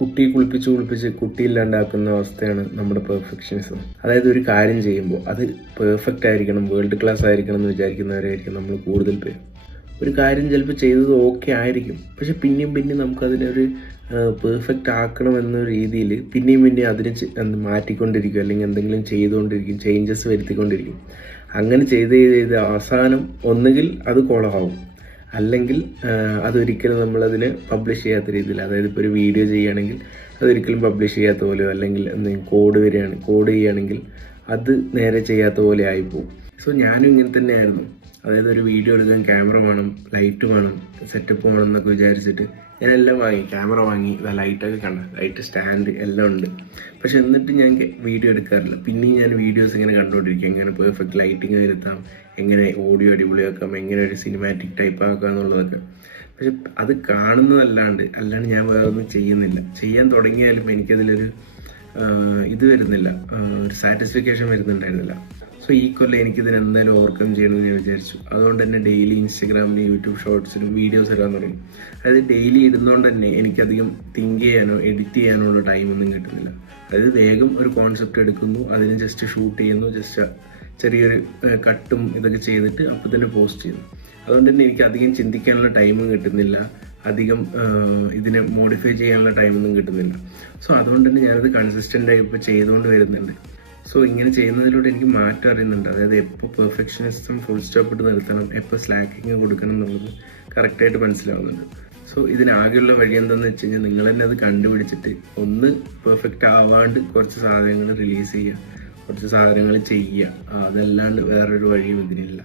കുട്ടിയെ കുളിപ്പിച്ച് കുട്ടിയില്ലാണ്ടാക്കുന്ന അവസ്ഥയാണ് നമ്മുടെ പെർഫെക്ഷനിസം. അതായത് ഒരു കാര്യം ചെയ്യുമ്പോൾ അത് പെർഫെക്റ്റ് ആയിരിക്കണം, വേൾഡ് ക്ലാസ് ആയിരിക്കണം എന്ന് വിചാരിക്കുന്നവരായിരിക്കും നമ്മൾ കൂടുതൽ പേര്. ഒരു കാര്യം ചിലപ്പോൾ ചെയ്തത് ഓക്കെ ആയിരിക്കും, പക്ഷെ പിന്നെയും നമുക്കതിനൊരു പെർഫെക്റ്റ് ആക്കണം എന്ന രീതിയിൽ പിന്നെയും അതിനെ മാറ്റിക്കൊണ്ടിരിക്കും, അല്ലെങ്കിൽ എന്തെങ്കിലും ചെയ്തുകൊണ്ടിരിക്കും, ചേഞ്ചസ് വരുത്തിക്കൊണ്ടിരിക്കും. അങ്ങനെ ചെയ്ത് അവസാനം ഒന്നുകിൽ അത് കുളമാവും, അല്ലെങ്കിൽ അതൊരിക്കലും നമ്മളതിനെ പബ്ലിഷ് ചെയ്യാത്ത രീതിയിൽ, അതായത് ഇപ്പോൾ ഒരു വീഡിയോ ചെയ്യുകയാണെങ്കിൽ അതൊരിക്കലും പബ്ലിഷ് ചെയ്യാത്ത പോലെയോ, അല്ലെങ്കിൽ എന്തെങ്കിലും കോഡ് ചെയ്യുകയാണെങ്കിൽ അത് നേരെ ചെയ്യാത്ത പോലെ ആയിപ്പോവും. സോ ഞാനും ഇങ്ങനെ തന്നെയായിരുന്നു. അതായത് ഒരു വീഡിയോ എടുക്കാൻ ക്യാമറ വേണം, ലൈറ്റ് വേണം, സെറ്റപ്പ് വേണം എന്നൊക്കെ വിചാരിച്ചിട്ട് ഞാനെല്ലാം വാങ്ങി. ക്യാമറ വാങ്ങി, ലൈറ്റൊക്കെ കണ്ട, ലൈറ്റ് സ്റ്റാൻഡ് എല്ലാം ഉണ്ട്. പക്ഷെ എന്നിട്ട് ഞാൻ വീഡിയോ എടുക്കാറില്ല. പിന്നെയും ഞാൻ വീഡിയോസ് ഇങ്ങനെ കണ്ടുകൊണ്ടിരിക്കും, എങ്ങനെ പെർഫെക്റ്റ് ലൈറ്റിങ് വരുത്താം, എങ്ങനെ ഓഡിയോ അടിപൊളിയാക്കാം, എങ്ങനെ ഒരു സിനിമാറ്റിക് ടൈപ്പ് ആക്കാം എന്നുള്ളതൊക്കെ. പക്ഷെ അത് കാണുന്നതല്ലാണ്ട് ഞാൻ വേറെ ഒന്നും ചെയ്യുന്നില്ല. ചെയ്യാൻ തുടങ്ങിയാലും എനിക്കതിലൊരു ഇത് വരുന്നില്ല, ഒരു സാറ്റിസ്ഫിക്കേഷൻ വരുന്നുണ്ടായിരുന്നില്ല. സോ ഈ കൊല്ലം എനിക്കിതിന് എന്തായാലും ഓവർകം ചെയ്യണമെന്ന് ഞാൻ വിചാരിച്ചു. അതുകൊണ്ട് തന്നെ ഡെയിലി ഇൻസ്റ്റഗ്രാമിലും യൂട്യൂബ് ഷോർട്സിലും വീഡിയോസ് ഇടാൻ തുടങ്ങി. അതായത് ഡെയിലി ഇടുന്നതുകൊണ്ട് തന്നെ എനിക്കധികം തിങ്ക് ചെയ്യാനോ എഡിറ്റ് ചെയ്യാനോ ഉള്ള ടൈമൊന്നും കിട്ടുന്നില്ല. അതായത് വേഗം ഒരു കോൺസെപ്റ്റ് എടുക്കുന്നു, അതിന് ജസ്റ്റ് ഷൂട്ട് ചെയ്യുന്നു, ജസ്റ്റ് ചെറിയൊരു കട്ടും ഇതൊക്കെ ചെയ്തിട്ട് അപ്പോൾ തന്നെ പോസ്റ്റ് ചെയ്യുന്നു. അതുകൊണ്ട് തന്നെ എനിക്ക് അധികം ചിന്തിക്കാനുള്ള ടൈമും കിട്ടുന്നില്ല, അധികം ഇതിനെ മോഡിഫൈ ചെയ്യാനുള്ള ടൈമൊന്നും കിട്ടുന്നില്ല. സോ അതുകൊണ്ട് തന്നെ ഞാനത് കൺസിസ്റ്റൻ്റായി ഇപ്പോൾ ചെയ്തുകൊണ്ട് വരുന്നുണ്ട്. സോ ഇങ്ങനെ ചെയ്യുന്നതിലൂടെ എനിക്ക് മാറ്റം അറിയുന്നുണ്ട്. അതായത് എപ്പോൾ പെർഫെക്ഷനിസം ഫുൾ സ്റ്റോപ്പ് ഇട്ട് നിർത്തണം, എപ്പോൾ സ്ലാക്കിങ് കൊടുക്കണം എന്നുള്ളത് കറക്റ്റായിട്ട് മനസ്സിലാവുന്നുണ്ട്. സോ ഇതിനാകെയുള്ള വഴി എന്താണെന്ന് വെച്ച് കഴിഞ്ഞാൽ, നിങ്ങൾ തന്നെ അത് കണ്ടുപിടിച്ചിട്ട് ഒന്ന് പെർഫെക്റ്റ് ആവാണ്ട് കുറച്ച് സാധനങ്ങൾ റിലീസ് ചെയ്യുക, കുറച്ച് സാധനങ്ങൾ ചെയ്യുക. അതല്ലാണ്ട് വേറൊരു വഴിയും ഇതിനില്ല.